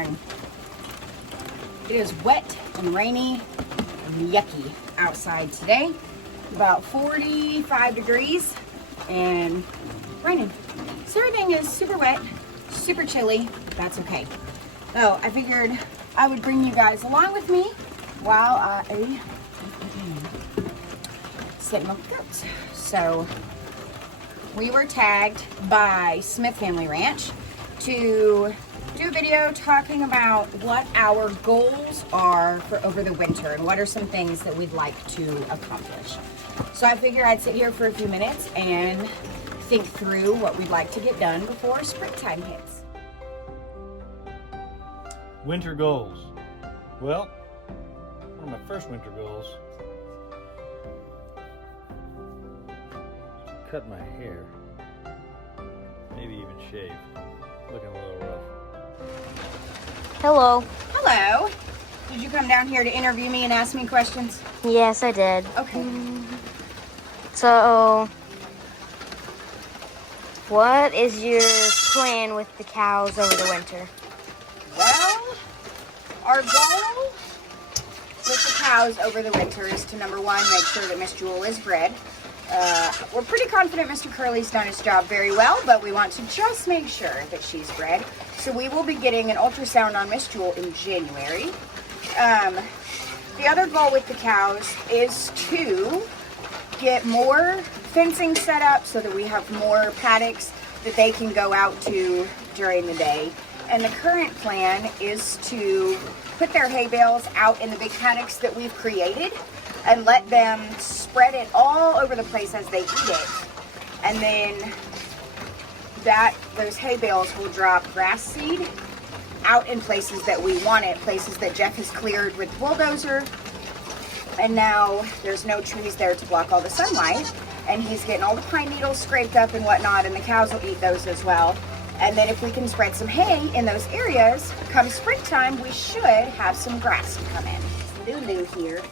barn. It is wet and rainy and yucky outside today. About 45 degrees and raining. So everything is super wet, super chilly, but that's okay. So I figured I would bring you guys along with me while I sit and milk the goats. So we were tagged by Smith Family Ranch to do a video talking about what our goals are for over the winter and what are some things that we'd like to accomplish. So I figured I'd sit here for a few minutes and think through what we'd like to get done before springtime hits. Winter goals. Well, one of my first winter goals, cut my hair, maybe even shave. Looking a little rough. Hello. Hello. Did you come down here to interview me and ask me questions? Yes, I did. Okay. So, what is your plan with the cows over the winter? Well, our goal with the cows over the winter is to, number one, make sure that Miss Jewel is bred. We're pretty confident Mr. Curley's done his job very well, but we want to just make sure that she's bred. So we will be getting an ultrasound on Miss Jewel in January. The other goal with the cows is to get more fencing set up so that we have more paddocks that they can go out to during the day. And the current plan is to put their hay bales out in the big paddocks that we've created and let them spread it all over the place as they eat it. And then those hay bales will drop grass seed out in places that we want it, places that Jeff has cleared with the bulldozer. And now there's no trees there to block all the sunlight. And he's getting all the pine needles scraped up and whatnot, and the cows will eat those as well. And then if we can spread some hay in those areas, come springtime, we should have some grass to come in. Lulu here.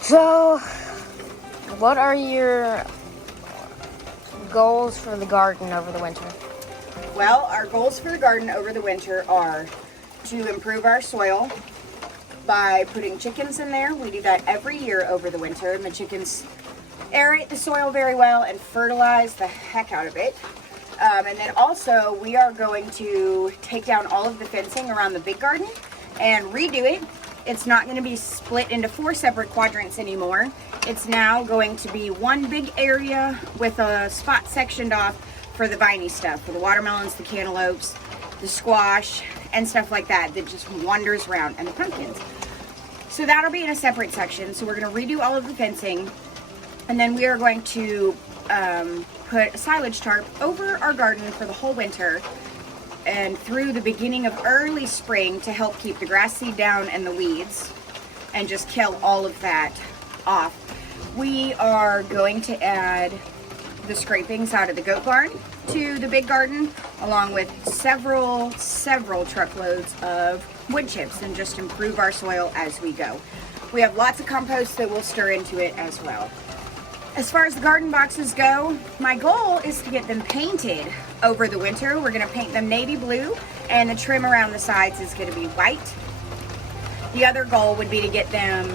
So, what are your goals for the garden over the winter? Well, our goals for the garden over the winter are to improve our soil by putting chickens in there. We do that every year over the winter, and the chickens aerate the soil very well and fertilize the heck out of it. And then also we are going to take down all of the fencing around the big garden and redo it. It's not going to be split into 4 separate quadrants anymore. It's now going to be one big area with a spot sectioned off for the viney stuff, for the watermelons, the cantaloupes, the squash, and stuff like that just wanders around, and the pumpkins. So that'll be in a separate section. So we're going to redo all of the fencing, and then we are going to put a silage tarp over our garden for the whole winter and through the beginning of early spring to help keep the grass seed down and the weeds and just kill all of that off. We are going to add the scrapings out of the goat barn to the big garden, along with several truckloads of wood chips, and just improve our soil as we go. We have lots of compost that we'll stir into it as well. As far as the garden boxes go, my goal is to get them painted over the winter. We're going to paint them navy blue, and the trim around the sides is going to be white. The other goal would be to get them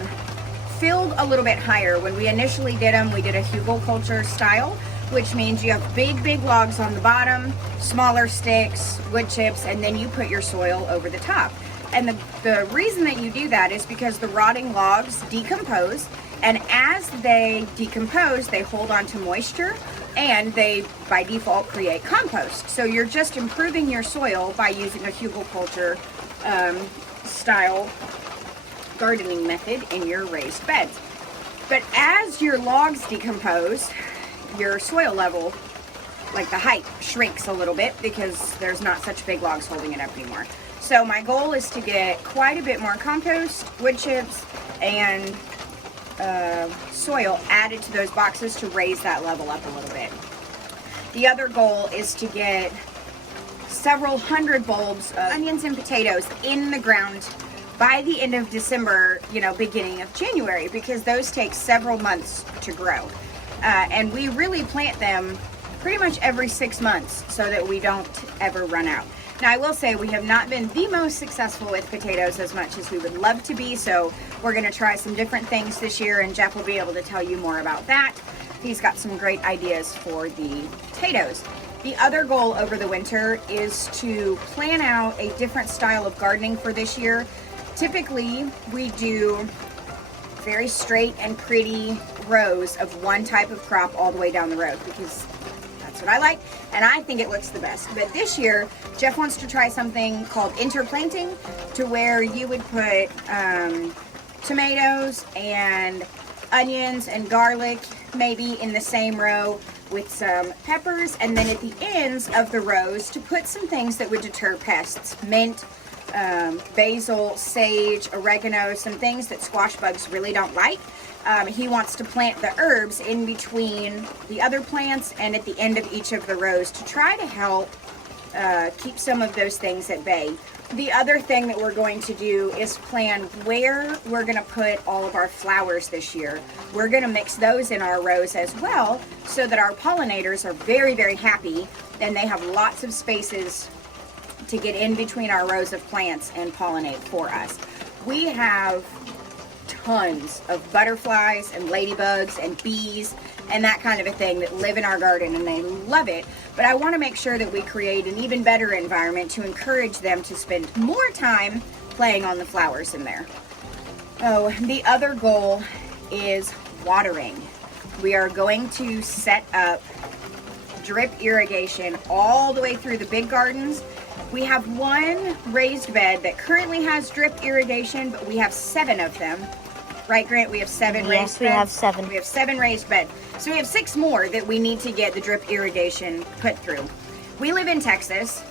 filled a little bit higher. When we initially did them, we did a hugelkultur style, which means you have big logs on the bottom, smaller sticks, wood chips, and then you put your soil over the top. And the reason that you do that is because the rotting logs decompose, and as they decompose, they hold on to moisture, and they, by default, create compost. So you're just improving your soil by using a hugelkultur style gardening method in your raised beds. But as your logs decompose, your soil level, like the height, shrinks a little bit because there's not such big logs holding it up anymore. So my goal is to get quite a bit more compost, wood chips, and soil added to those boxes to raise that level up a little bit. The other goal is to get several hundred bulbs of onions and potatoes in the ground by the end of December, beginning of January, because those take several months to grow. And we really plant them pretty much every 6 months so that we don't ever run out. Now I will say we have not been the most successful with potatoes as much as we would love to be, so we're going to try some different things this year, and Jeff will be able to tell you more about that. He's got some great ideas for the potatoes. The other goal over the winter is to plan out a different style of gardening for this year. Typically, we do very straight and pretty rows of one type of crop all the way down the road because that's what I like, and I think it looks the best. But this year, Jeff wants to try something called interplanting, to where you would put tomatoes and onions and garlic maybe in the same row with some peppers, and then at the ends of the rows to put some things that would deter pests. Mint, basil, sage, oregano, some things that squash bugs really don't like. He wants to plant the herbs in between the other plants and at the end of each of the rows to try to help keep some of those things at bay. The other thing that we're going to do is plan where we're going to put all of our flowers this year. We're going to mix those in our rows as well so that our pollinators are very, very happy and they have lots of spaces to get in between our rows of plants and pollinate for us. We have tons of butterflies and ladybugs and bees and that kind of a thing that live in our garden, and they love it. But I want to make sure that we create an even better environment to encourage them to spend more time playing on the flowers in there. Oh, the other goal is watering. We are going to set up drip irrigation all the way through the big gardens. We have one raised bed that currently has drip irrigation, but we have 7 of them. Right, Grant? We have 7 raised beds? Yes, we have 7. We have 7 raised beds. So we have 6 more that we need to get the drip irrigation put through. We live in Texas,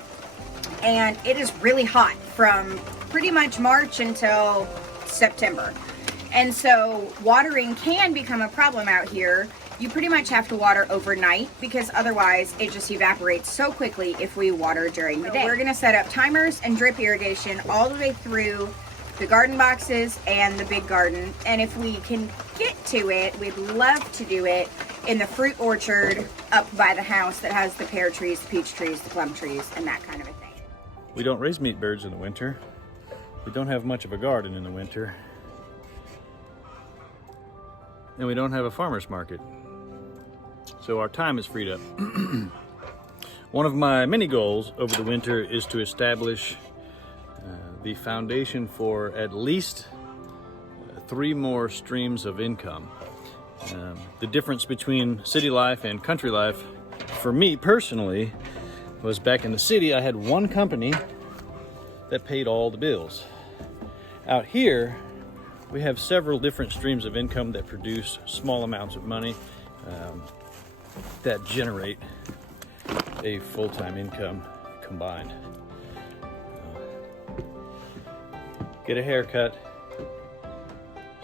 and it is really hot from pretty much March until September. And so watering can become a problem out here. You pretty much have to water overnight because otherwise it just evaporates so quickly if we water during the day. We're going to set up timers and drip irrigation all the way through the garden boxes and the big garden, and if we can get to it, we'd love to do it in the fruit orchard up by the house that has the pear trees, the peach trees, the plum trees, and that kind of a thing. We don't raise meat birds in the winter. We don't have much of a garden in the winter. And we don't have a farmer's market. So our time is freed up. One of my many goals over the winter is to establish the foundation for at least 3 more streams of income. The difference between city life and country life, for me personally, was back in the city I had one company that paid all the bills. Out here, we have several different streams of income that produce small amounts of money that generate a full-time income combined. Get a haircut,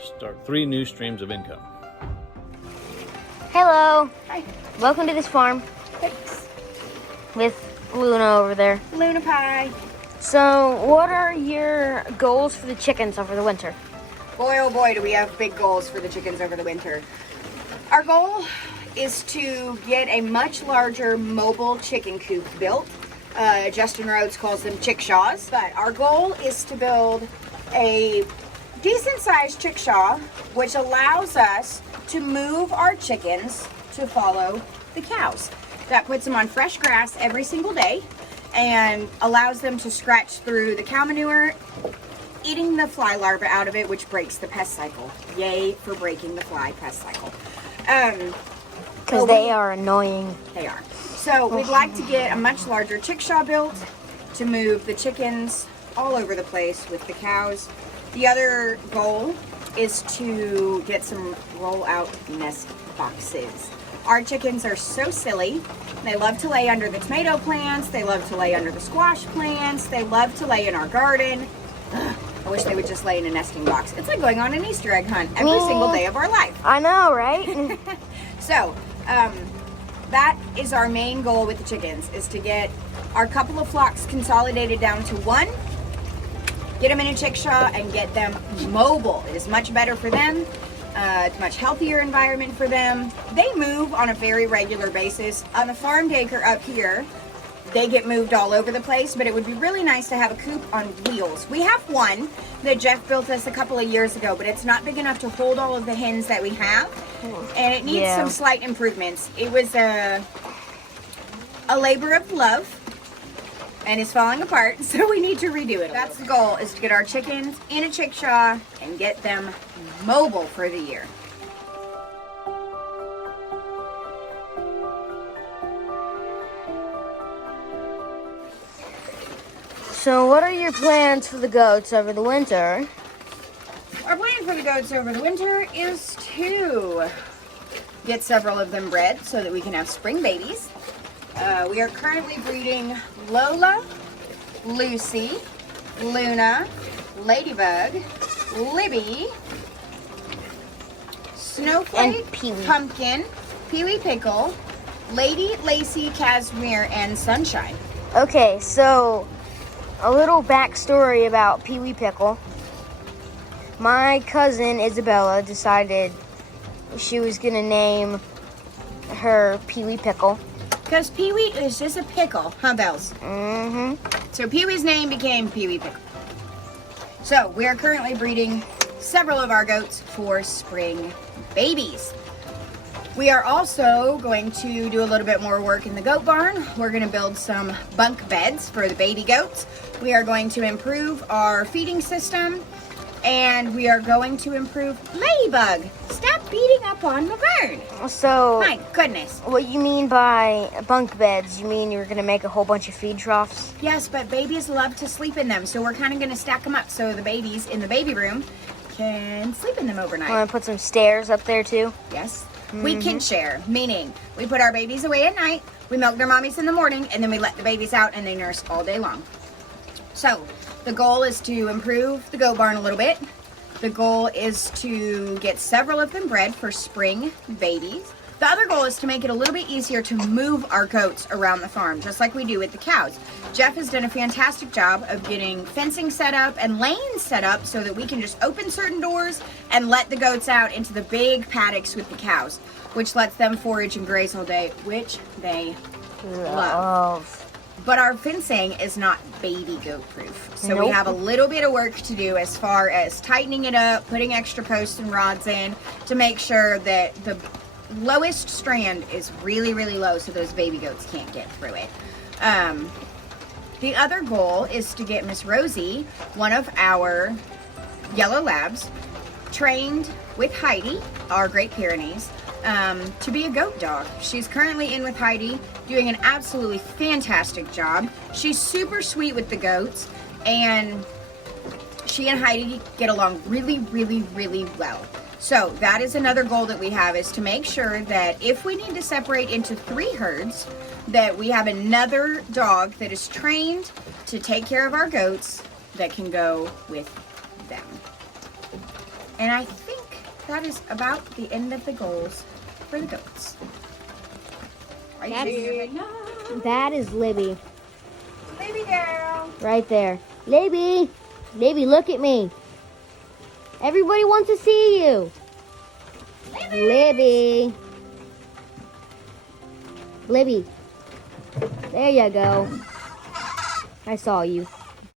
start 3 new streams of income. Hello. Hi. Welcome to this farm Thanks. with Luna over there. Luna pie. So, what are your goals for the chickens over the winter? Boy, oh boy, do we have big goals for the chickens over the winter. Our goal is to get a much larger mobile chicken coop built. Justin Rhodes calls them chickshaws, but our goal is to build a decent-sized chickshaw which allows us to move our chickens to follow the cows. That puts them on fresh grass every single day and allows them to scratch through the cow manure, eating the fly larvae out of it, which breaks the pest cycle. Yay for breaking the fly pest cycle. Because they are annoying. They are. So we'd like to get a much larger chickshaw built to move the chickens all over the place with the cows. The other goal is to get some roll-out nest boxes. Our chickens are so silly. They love to lay under the tomato plants. They love to lay under the squash plants. They love to lay in our garden. Ugh, I wish they would just lay in a nesting box. It's like going on an Easter egg hunt every single day of our life. I know, right? So, that is our main goal with the chickens, is to get our couple of flocks consolidated down to 1, get them in a chickshaw, and get them mobile. It is much better for them, It's a much healthier environment for them. They move on a very regular basis. On the farm daycare up here, they get moved all over the place, but it would be really nice to have a coop on wheels. We have one that Jeff built us a couple of years ago, but it's not big enough to hold all of the hens that we have, and it needs some slight improvements. It was a labor of love, and it's falling apart, so we need to redo it. That's the goal, is to get our chickens in a chickshaw and get them mobile for the year. So what are your plans for the goats over the winter? Our plan for the goats over the winter is to get several of them bred so that we can have spring babies. We are currently breeding Lola, Lucy, Luna, Ladybug, Libby, Snowflake, And Pee-wee. Pumpkin, Pee-wee Pickle, Lady, Lacey, Casimir, and Sunshine. Okay, so a little backstory about Pee-wee Pickle. My cousin Isabella decided she was gonna name her Pee-wee Pickle. Because Pee-wee is just a pickle, huh, Bells? Mm-hmm. So Pee-wee's name became Pee-wee Pickle. So we are currently breeding several of our goats for spring babies. We are also going to do a little bit more work in the goat barn. We're going to build some bunk beds for the baby goats. We are going to improve our feeding system, and we are going to improve Ladybug. Stop beating up on Laverne. So My goodness. what you mean by bunk beds? You mean you're gonna make a whole bunch of feed troughs? Yes, but babies love to sleep in them, so we're kind of going to stack them up so the babies in the baby room can sleep in them overnight. I'm gonna put some stairs up there too. Yes. We can share, meaning we put our babies away at night, we milk their mommies in the morning, and then we let the babies out and they nurse all day long. So the goal is to improve the goat barn a little bit. The goal is to get several of them bred for spring babies. The other goal is to make it a little bit easier to move our goats around the farm, just like we do with the cows. Jeff has done a fantastic job of getting fencing set up and lanes set up so that we can just open certain doors and let the goats out into the big paddocks with the cows, which lets them forage and graze all day, which they love. But our fencing is not baby goat proof. So we Nope. have a little bit of work to do as far as tightening it up, putting extra posts and rods in to make sure that the lowest strand is really, really low so those baby goats can't get through it. The other goal is to get Miss Rosie, one of our yellow labs, trained with Heidi, our Great Pyrenees, to be a goat dog. She's currently in with Heidi, doing an absolutely fantastic job. She's super sweet with the goats, and she and Heidi get along really, really, really well. So that is another goal that we have, is to make sure that if we need to separate into 3 herds, that we have another dog that is trained to take care of our goats that can go with them. And I think that is about the end of the goals for the goats. That is Libby, Baby girl. right there. Libby, Libby, look at me. Everybody wants to see you. Libby. Libby. There you go. I saw you.